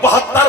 72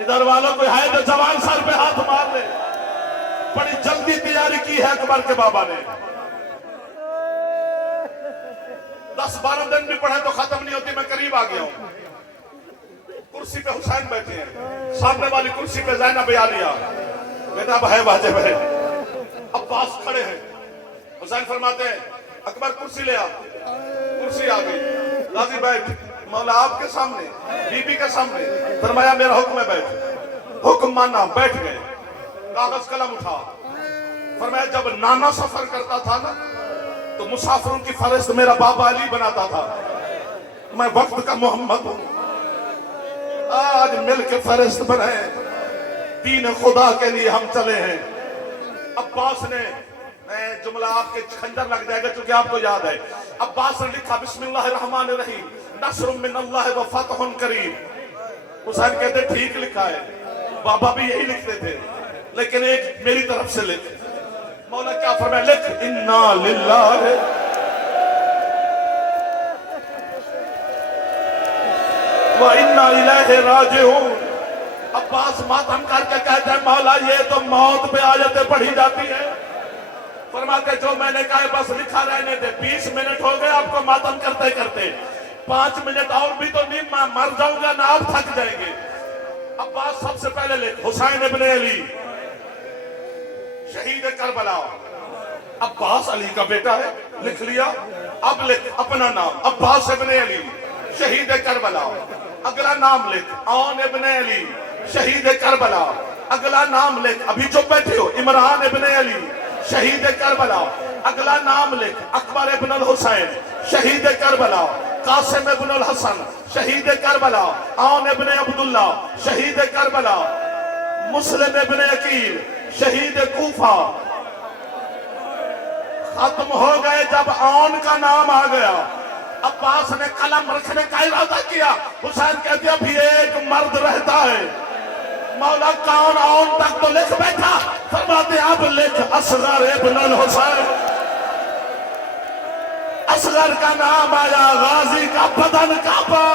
ادھر والوں کو ہے جو جوان سر پہ ہاتھ مار لے. بڑی جلدی تیاری کی ہے اکبر کے بابا نے. 10-12 دن بھی پڑھے تو ختم نہیں ہوتی. میں قریب آ گیا ہوں. کرسی پہ حسین بیٹھے ہیں, سامنے والی کرسی پہ زینب عالیہ. بیٹا اب ہے واجب ہے. عباس کھڑے ہیں. حسین فرماتے ہیں اکبر کرسی لے آ. کرسی آ گئی. غازی بیٹھ. مولا آپ کے سامنے, بی بی کے سامنے. فرمایا میرا حکم ہے بیٹھ. حکم مانا, بیٹھ گئے. کاغذ قلم اٹھا. فرمایا جب نانا سفر کرتا تھا نا تو مسافروں کی فہرست میرا بابا علی بناتا تھا. میں وقت کا محمد ہوں. آج مل کے فہرست بنے, دین خدا کے لیے ہم چلے ہیں. عباس نے, میں جملہ آپ کے خنجر لگ جائے گا چونکہ آپ کو یاد ہے. عباس نے لکھا بسم اللہ الرحمن الرحیم نصر من اللہ و فتح قریب. حسین کہتے ٹھیک لکھا ہے, بابا بھی یہی لکھتے تھے, لیکن ایک میری طرف سے لکھ. مولا کیا فرمایا, لکھ انا للہ وَإِنَّا إِلَيْهِ رَاجِعُونَ. عباس ماتم کر کے کہتے ہیں مولا یہ تو موت پہ آیتیں پڑھی جاتی ہیں. فرماتے جو میں نے کہا ہے بس لکھا رہنے دے. 20 منٹ ہو گئے آپ کو ماتم کرتے کرتے, 5 منٹ اور بھی تو نہیں, میں مر جاؤں گا نہ آپ تھک جائیں گے. عباس سب سے پہلے لکھ حسین ابن علی شہید کربلا. عباس علی کا بیٹا ہے, لکھ لیا. اب لکھ اپنا نام عباس ابن علی شہید کربلا. اگلا نام لکھ عون ابن علی شہید کربلا. اگلا نام لکھ, ابھی جو بیٹھے ہو, عمران ابن علی شہید کربلا. اگلا نام لکھ اکبر ابن الحسین شہید کربلا. قاسم ابن الحسن شہید کربلا. عون ابن عبداللہ شہید کربلا. مسلم ابن عقیل شہید کوفہ. ختم ہو گئے جب عون کا نام آ گیا. عباس نے قلم رکھنے کا ارادہ کیا. حسین کہتے ابھی ایک مرد رہتا ہے. مولا کون, عون تک تو لکھ بیٹھا. فرماتے اب لکھ اصغر ابن الحسین. اصغر کا نام آیا, غازی کا بدن کانپا.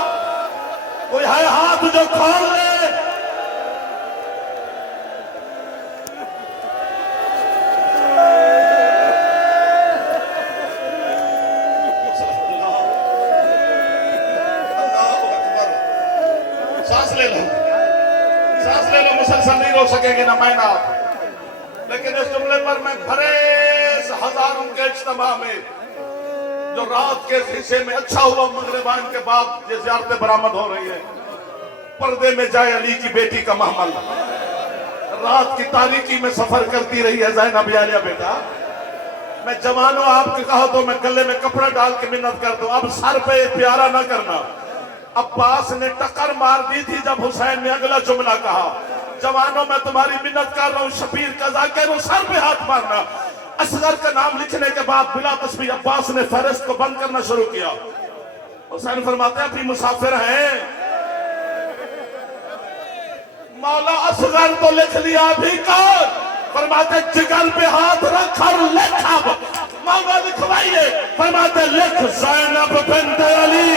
کوئی ہے ہاتھ جو کھول لے. سانس لے لو, سانس لے لو. مسلسل نہیں رو سکیں گے نہ میں نہ آپ. لیکن اس جملے پر میں بھرے ہزاروں کے اجتماع میں جو رات کے حصے میں اچھا ہوا مغربان کے بعد یہ زیارتیں برآمد ہو رہی ہیں. پردے میں جائے علی کی بیٹی کا محمل. رات کی تاریکی میں سفر کرتی رہی ہے زینب عالیہ بیٹا. میں جوانوں آپ کے کہا تو میں گلے میں کپڑا ڈال کے منت کر دوں, اب سر پہ پیارا نہ کرنا. عباس نے ٹکر مار دی تھی جب حسین نے اگلا جملہ کہا, جوانوں میں تمہاری منت کر رہا ہوں, شبیر قضا کہہ رہا سر پہ ہاتھ مارنا. اصغر کا نام لکھنے کے بعد بلا تسبیح عباس نے فہرست کو بند کرنا شروع کیا. حسین فرماتے ہیں ابھی مسافر ہیں. مولا اصغر تو لکھ لیا, ابھی کون؟ فرماتے جگر پہ ہاتھ رکھ اور لکھ. اب مولا لکھوائیے. فرماتے لکھ زینب بنت علی.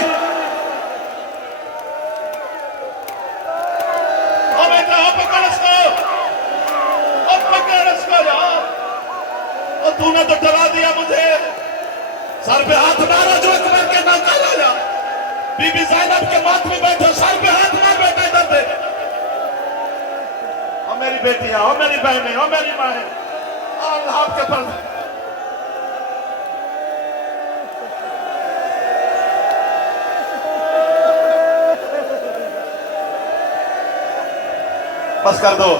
تو نے تو ڈرا دیا مجھے. سر پہ ہاتھ مارا جو اکبر کے نام کا لایا. بی بی زینب کے ماتھ میں بیٹھو, سر پہ ہاتھ مار بیٹھے ادھر پہ. او میری بیٹیاں, او میری بہنیں, او میری ماں, اللہ آپ کے پر. بس کر دو,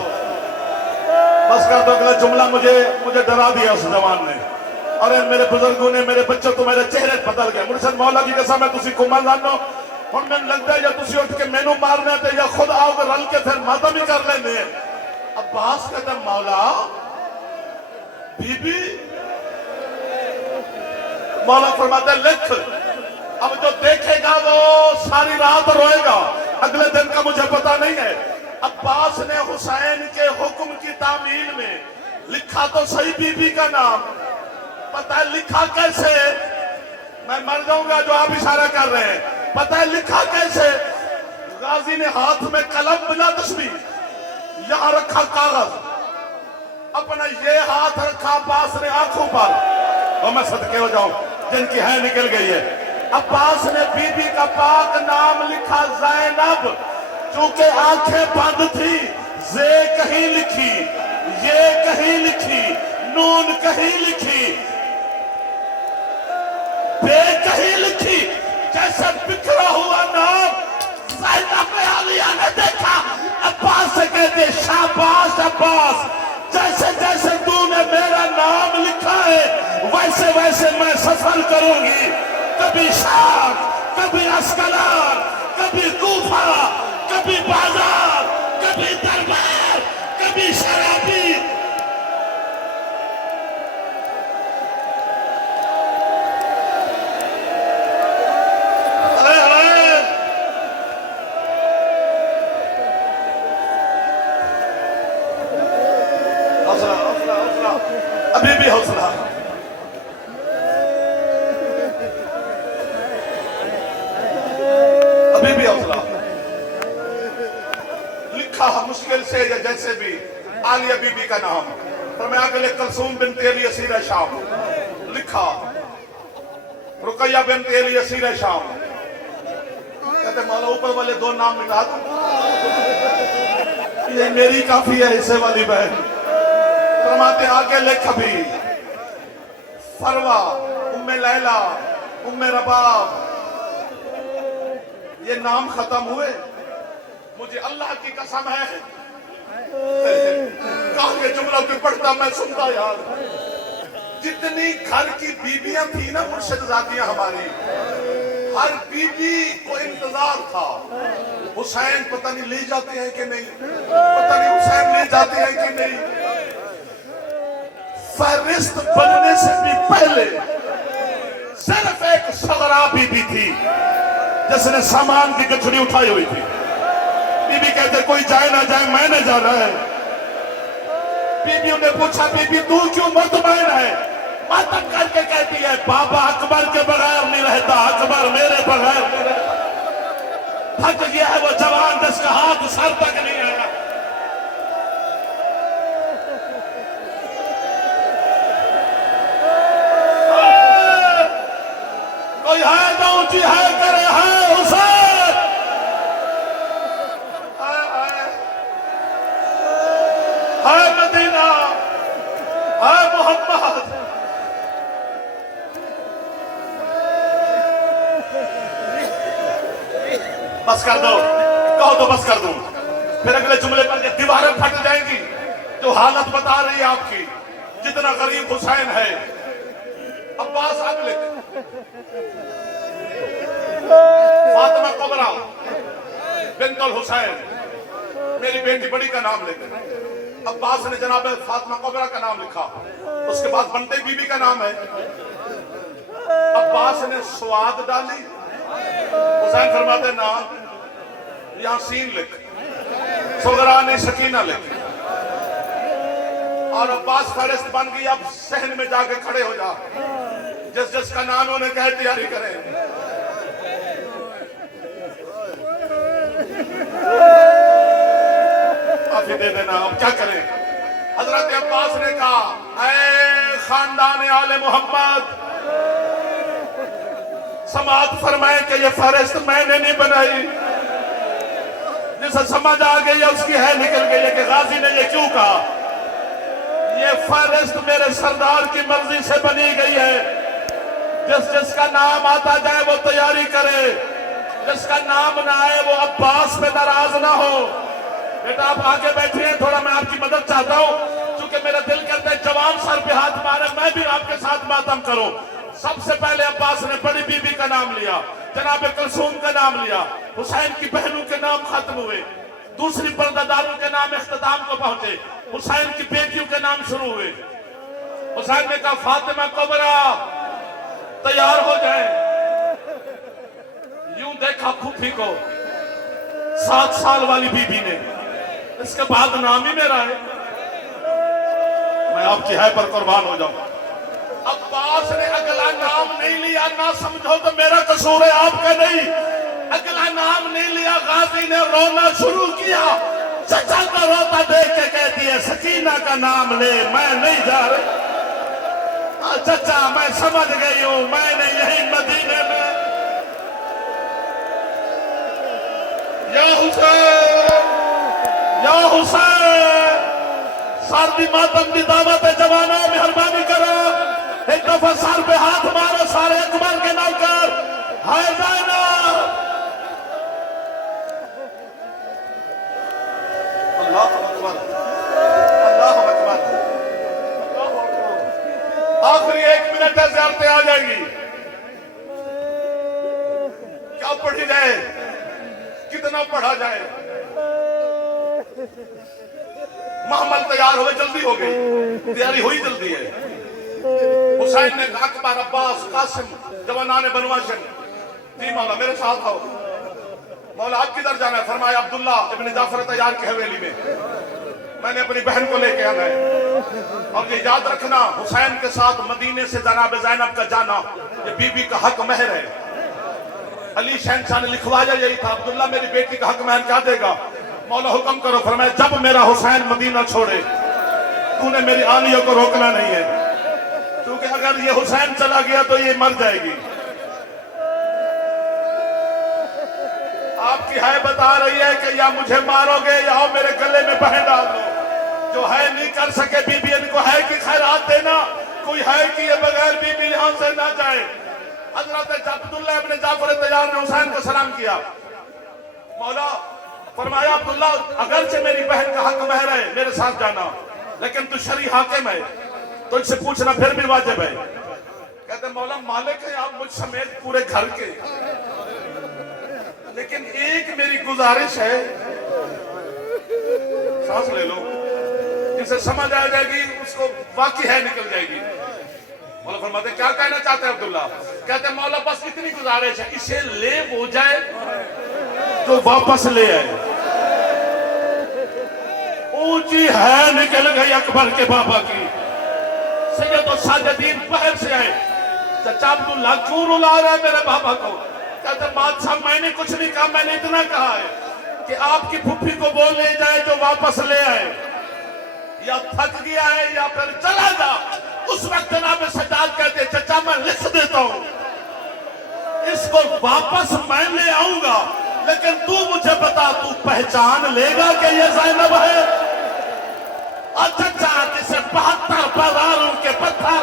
بس کر دو. اگلا جملہ مجھے ڈرا دیا اس جوان نے. اور میرے بزرگوں نے, میرے بچوں تو میرے چہرے بدل گئے. مرشد مولا کی قسم ہے تسی کو مار لانو ہن میں لگتا ہے یا تسی اٹھ کے مینوں مارنے تے یا خود آؤ کے رل کے پھر ماتم ہی کر لیندے ہیں. عباس کہتا مولا بی بی. مولا فرماتا لکھ, اب جو دیکھے گا وہ ساری رات روئے گا. اگلے دن کا مجھے پتا نہیں ہے. عباس نے حسین کے حکم کی تعمیل میں لکھا تو صحیح بی بی کا نام, پتہ ہے لکھا کیسے؟ میں مر جاؤں گا جو آپ اشارہ کر رہے ہیں. پتہ ہے لکھا کیسے؟ غازی نے ہاتھ میں قلم بلا تسبیح یہاں رکھا کاغذ، اپنا یہ ہاتھ رکھا عباس نے آنکھوں پر، اور میں صدقے ہو جاؤں جن کی ہے نکل گئی ہے، عباس نے بی بی کا پاک نام لکھا زینب، چونکہ آنکھیں بند تھی، زے کہیں لکھی، یہ کہیں لکھی، نون کہیں لکھی، بے کہیں لکھی، جیسے بکھرا ہوا نام زینب عالیہ نے دیکھا، عباس سے کہتے شاباش عباس، جیسے جیسے تو نے میرا نام لکھا ہے ویسے ویسے میں سفر کروں گی، کبھی شام، کبھی اسکلان، کبھی کوفہ، کبھی بازار، کبھی دربار، کبھی شرابی۔ ابھی بھی حوصلہ، ابھی بھی حوصلہ، لکھا مشکل سے یا جیسے بھی عالیہ بی بی کا نام، فرمایا کہ کلثوم بنت علی اسیر شام، لکھا رقیہ بنت علی اسیر شام، کہتے مولا اوپر والے دو نام مٹا دوں، یہ میری کافی ہے حصے والی بہن، فرماتے آگے لکھ بھی فروہ، ام لیلہ، ام رباب، یہ نام ختم ہوئے، مجھے اللہ کی قسم ہے کہاں کے جملہ کی پڑھتا میں سنتا یار، جتنی گھر کی بیویاں تھی نا مرشد زادیاں ہماری، ہر بی بی کو انتظار تھا حسین پتہ نہیں لے جاتے ہیں کہ نہیں، پتہ نہیں حسین لے جاتے ہیں کہ نہیں۔ فہرست بننے سے بھی پہلے صرف ایک صغرا بی بی تھی جس نے سامان کی گٹھڑی اٹھائی ہوئی تھی، بی بی کہتے کوئی جائے نہ جائے میں نے جانا ہے، بی بیوں نے پوچھا بی بی تو کیوں مطمئن ہے، ماتم کر کے کہتی ہے بابا اکبر کے بغیر نہیں رہتا، اکبر میرے بغیر نہیں رہتا، تھک گیا ہے وہ جوان جس کا ہاتھ سر تک نہیں آیا۔ کوئی ہے تو اونچی ہے کرے ہے حسین، ہے مدینہ، ہے محمد۔ بس کر دو، کہو تو بس کر دوں، پھر اگلے جملے پر یہ دیواریں پھٹ جائیں گی جو حالت بتا رہی ہے آپ کی، جتنا غریب حسین ہے۔ عباس اب لکھ فاطمہ کبریٰ بنت الحسین، میری بیٹی بڑی کا نام لکھ۔ عباس نے جناب فاطمہ کبریٰ کا نام لکھا، اس کے بعد بنتے بی بی کا نام ہے، عباس نے سواد ڈالی، حسین فرماتے نام یہاں سین لکھ، صغرا نے سکینہ لکھ، اور عباس فہرست بن گئی، اب صحن میں جا کے کھڑے ہو جا، جس جس کا نام انہیں کہے تیاری کریں۔ معافی دے دینا، اب کیا کریں۔ حضرت عباس نے کہا اے خاندان آل محمد، سماعت فرمائیں کہ یہ فہرست میں نے نہیں بنائی، جسے سمجھ آ گئی ہے اس کی ہے نکل گئی ہے کہ غازی نے یہ کیوں کہا، یہ فہرست میرے سردار کی مرضی سے بنی گئی ہے، جس جس کا نام آتا جائے وہ تیاری کرے، جس کا نام نہ آئے وہ عباس پہ ناراض نہ ہو۔ بیٹا آپ آگے بیٹھے ہیں، تھوڑا میں آپ کی مدد چاہتا ہوں، چونکہ میرا دل کرتا ہے جوان سر پہ ہاتھ مارے، میں بھی آپ کے ساتھ ماتم کروں۔ سب سے پہلے عباس نے بڑی بی بی کا نام لیا، جناب کلثوم کا نام لیا، حسین کی بہنوں کے نام ختم ہوئے، دوسری پردہ داروں کے نام اختتام کو پہنچے، حسین کی بیٹیوں کے نام شروع ہوئے۔ حسین نے کہا فاطمہ کبریٰ تیار ہو جائیں، یوں دیکھا پھوپھی کو، 7 سال والی بی بی نے، اس کے بعد نام ہی میرا ہے، میں آپ کی ہے پر قربان ہو جاؤں۔ عباس نے اگلا نام نہیں لیا، نہ سمجھو تو میرا قصور ہے آپ کا نہیں، اگلا نام نہیں لیا، غازی نے رونا شروع کیا، چچا کا روتا دیکھ کے کہتی ہے سکینہ کا نام لے میں نہیں جا رہی. چچا میں سمجھ گئی ہوں میں نے یہی مدینے میں یا حسین یا حسین سردی ماتم کی دعوت جوانوں مہربانی کرو ایک دفعہ سر پہ ہاتھ مارو سارے اکبر کے نوکر ہائے زینب. اللہ اکبر اللہ اکبر. آخری 1 منٹ ہے زیارتیں آ جائیں گی. کیا پڑھی جائے کتنا پڑھا جائے. محمل تیار ہوئے جلدی ہو گئی تیاری ہوئی جلدی ہے. حسین نے اکبر عباس قاسم جوانان بنو ہاشم جی مولا میرے ساتھ آؤ. مولا آپ کدھر جانا ہے؟ فرمایا عبداللہ ابن جعفر تیار کی حویلی میں نے اپنی بہن کو لے کے آنا ہے. اور یہ یاد رکھنا حسین کے ساتھ مدینے سے جناب زینب کا جانا یہ بی بی کا حق مہر ہے. علی شہنشاہ نے لکھوایا یہی تھا عبداللہ میری بیٹی کا حق مہر کیا دے گا؟ مولا حکم کرو. فرمایا جب میرا حسین مدینہ چھوڑے تو نے میری آنیوں کو روکنا نہیں ہے کیونکہ اگر یہ حسین چلا گیا تو یہ مر جائے گی. آپ کی ہے بتا رہی ہے کہ یا مجھے مارو گے یا میرے گلے میں بہن ڈال دو. جو ہے نہیں کر سکے بی بی ان کو ہے کہ خیرات دینا کوئی ہے کہ یہ بغیر بی بی یہاں سے نہ جائے. حضرت عبداللہ ابن جعفر تیار نے حسین کو سلام کیا. مولا فرمایا عبداللہ اگرچہ میری بہن کا حق مہر ہے میرے ساتھ جانا لیکن تو شرعی حاکم ہے تو اس سے پوچھنا پھر بھی واجب ہے. کہتے مولا مالک ہے آپ مجھ سمیت پورے گھر کے لیکن ایک میری گزارش ہے. سانس لے لو جسے سمجھ آ جائے گی اس کو واقعی ہے نکل جائے گی. مولا فرماتے کیا کہنا چاہتے ہیں عبداللہ؟ کہتے ہیں مولا بس اتنی گزارش ہے اسے لے ہو جائے تو واپس لے آئے. اونچی ہے نکل گئی اکبر کے بابا کی. سید و ساجدین باہر سے آئے. چچا عبداللہ کیوں رلا رہا ہے میرے بابا کو؟ کہتے بادشاہ میں نے کچھ نہیں کہا میں نے اتنا کہا ہے کہ آپ کی پھپھی کو بول لے جائے جو واپس لے آئے. یا تھک گیا ہے یا پھر چلا جا. اس وقت جناب سجاد کہتے چچا میں لکھ دیتا ہوں اس کو واپس میں لے آؤں گا لیکن تو مجھے بتا تو پہچان لے گا کہ یہ زینب ہے؟ اور چچا جسے 72 بازاروں کے پتھر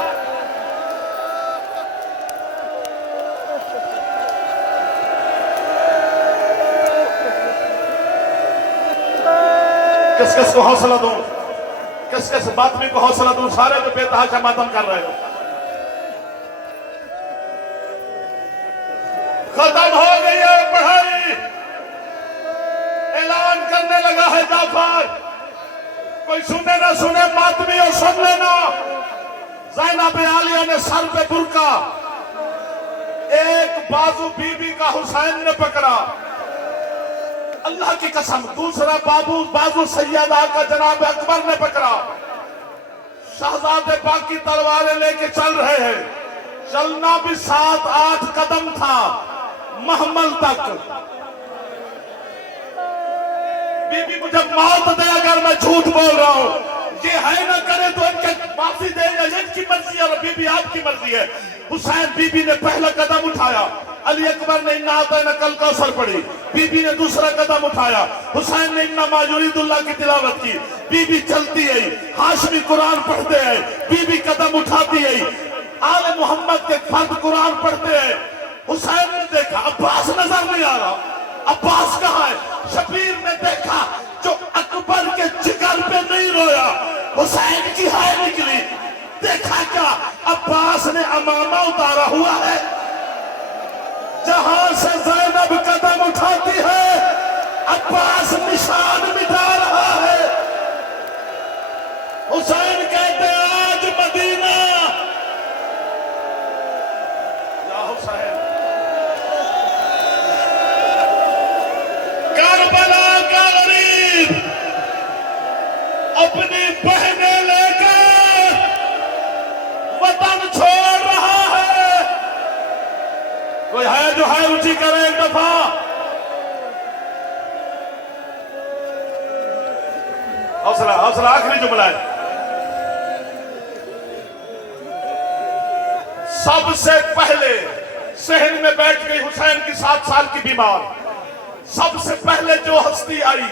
کس کس کو حوصلہ دوں کس کس باطمی کو حوصلہ دوں سارے جو بے تحاشا ماتم کر رہے ہو. ختم ہو گئی ہے پڑھائی. اعلان کرنے لگا ہے جعفر کوئی سنے نہ سنے ماتمی اور سن لینا. زینب عالیہ نے سر پہ برقع ایک بازو بی بی کا حسین نے پکڑا اللہ کی قسم دوسرا بازو سیدہ کا جناب اکبر نے پکڑا. شہزادے پاک کی تلواریں لے کے چل رہے ہیں. چلنا بھی 7-8 قدم تھا محمل تک. بی بی مجھے موت دے اگر میں جھوٹ بول رہا ہوں. یہ ہے نہ کرے تو ان کے معافی دے یا ان کی مرضی ہے اور بی بی آپ کی مرضی ہے. حسین بی بی نے پہلا قدم اٹھایا. علی اکبر نے انا اعطیناک کل کوثر پڑھی. بی بی نے دوسرا قدم اٹھایا. حسین نے انا ما یرید اللہ کی تلاوت کی. بی بی چلتی ہے. ہاشمی قرآن پڑھتے ہیں. بی بی قدم اٹھاتی ہے. آل محمد کے فرد قرآن پڑھتے ہیں. حسین نے دیکھا عباس نظر نہیں آ رہا. عباس کہاں ہے؟ شبیر نے دیکھا جو اکبر کے جگر پہ نہیں رویا حسین کی ہائے نکلی. دیکھا کیا عباس نے امامہ اتارا ہوا ہے. جہاں سے زینب قدم اٹھاتی ہے عباس نشان مٹا رہا ہے. حسین کہتے ہیں آج مدینہ یا حسین کربلا کا غریب اپنی بہنیں لے کر وطن چھوڑ رہا ہے. کوئی ہے جو ہے اونچی کرے ایک دفعہ. حوصلہ حوصلہ، آخری جملہ ہے. سب سے پہلے صحن میں بیٹھ گئی حسین کی 7 سال کی بیمار. سب سے پہلے جو ہستی آئی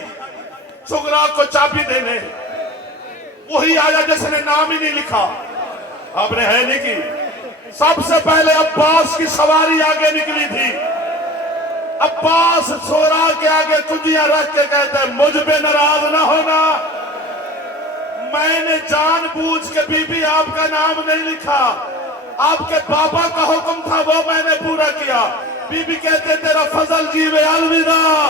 سغرا کو چابی دینے، وہی آیا جس نے نام ہی نہیں لکھا. آپ نے ہے نہیں کی. سب سے پہلے عباس کی سواری آگے نکلی تھی. عباس سغرا کے آگے کنجیاں رکھ کے کہتے ہیں مجھ پہ ناراض نہ ہونا، میں نے جان بوجھ کے بی بی آپ کا نام نہیں لکھا، آپ کے بابا کا حکم تھا وہ میں نے پورا کیا. بی بی کہتے تیرا فضل جیوے، الوداع.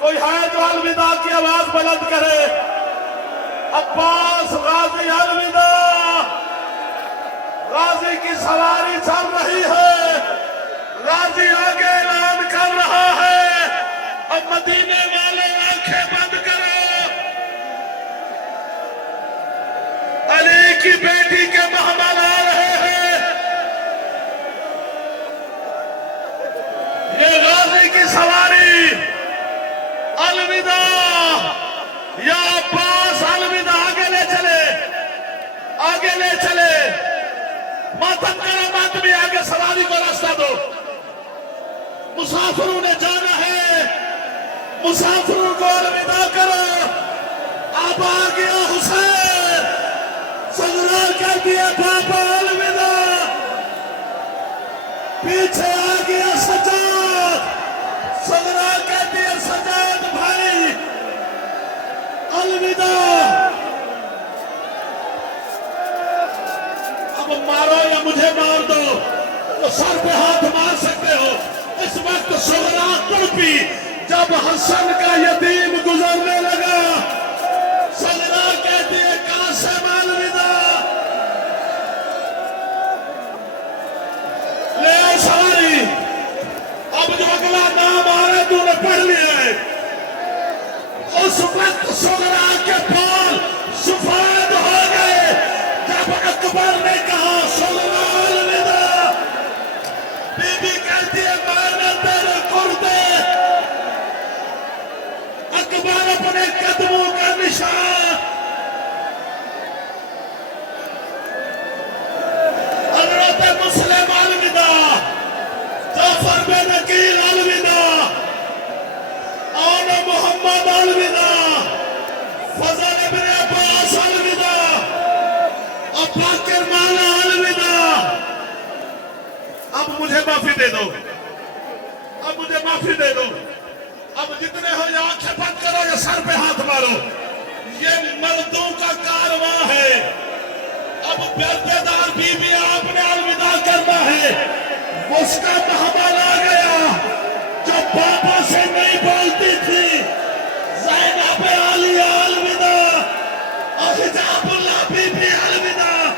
کوئی ہے جو الوداع کی آواز بلند کرے؟ عباس غازی الوداع. غازی کی سواری چل رہی ہے، غازی آگے اعلان کر رہا ہے اب مدینے والے آنکھیں بند کرو، علی کی بیٹی کے مہمان آ رہے ہیں. یہ غازی کی سواری الوداع. یا عباس الوداع. آگے لے چلے، آگے لے چلے. ماتم کرو ماتمی، آگے سواری کو راستہ دو. مسافروں نے جانا ہے، مسافروں کو الوداع کرو. اب آ گیا حسین، سغرا کر دیا بابا الوداع. پیچھے آ گیا سجاد، سغرا کر دیا سجاد بھائی الوداع. اب مارو یا مجھے مار دو، تو سر پہ ہاتھ مار سکتے ہو. اس وقت سغرا تڑپی جب حسن کا یتیم گزرنے لگا. سغرا کہتی ہے قاسم الوداع. لے آؤ سواری. اب جو اگلا نام آ رہا ہے تو نے پڑھ لیا ہے. اس وقت سغرا کے پال سفید ہو گئے جب اکبر نے کہا سغرا الوداع. بی بی کہتی ہے میں نے تیرے کردے. اکبر اپنے قدموں کا نشان. حضرت مسلم الوداع، جعفر بن عقیل الوداع، آل محمد الوداع، فضل ابن عباس الوداع، اب باقر مالا الوداع. اب مجھے معافی دے دو، اب مجھے معافی دے دو. اب جتنے ہو یہ آنکھیں بند کرو یا سر پہ ہاتھ مارو. یہ مردوں کا کارواں ہے. اب پردے دار بی بی آپ نے الوداع کرنا ہے. اس کا مہمان آ گیا جو بابا سے نہیں بولتی تھی. زینب عالیہ الوداع، حجاب اللہ بی بی الوداع،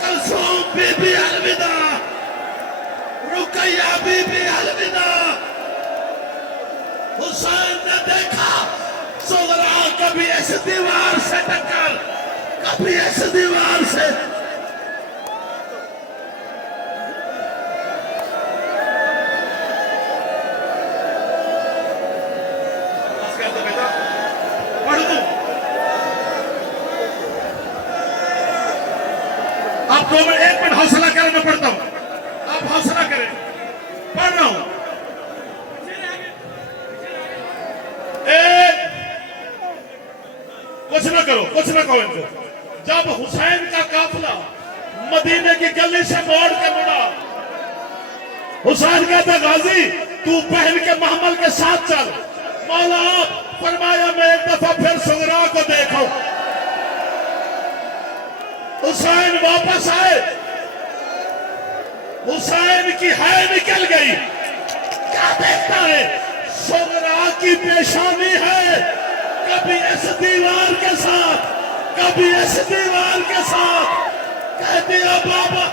کلثوم بی بی الوداع، رقیہ بی بی الوداع. حسین نے دیکھا سغرا کبھی اس دیوار سے ٹکر، کبھی اس دیوار سے. آپ 2 منٹ 1 منٹ حوصلہ کریں، میں پڑھتا ہوں. آپ حوصلہ کریں، پڑھ رہا ہوں. کچھ نہ کرو، کچھ نہ کہو ان کو. جب حسین کا قافلہ مدینے کی گلی سے موڑ کے مڑا، حسین کہتا غازی تو بہن کے محمل کے ساتھ چل. مولا فرمایا میں ایک دفعہ پھر سغرا کو دیکھو. حسین واپس آئے، حسین کی ہے نکل گئی. کیا دیکھتا ہے؟ سغرا کی پیشانی ہے، کبھی اس دیوار کے ساتھ، کبھی اس دیوار کے ساتھ. کہتی ہے بابا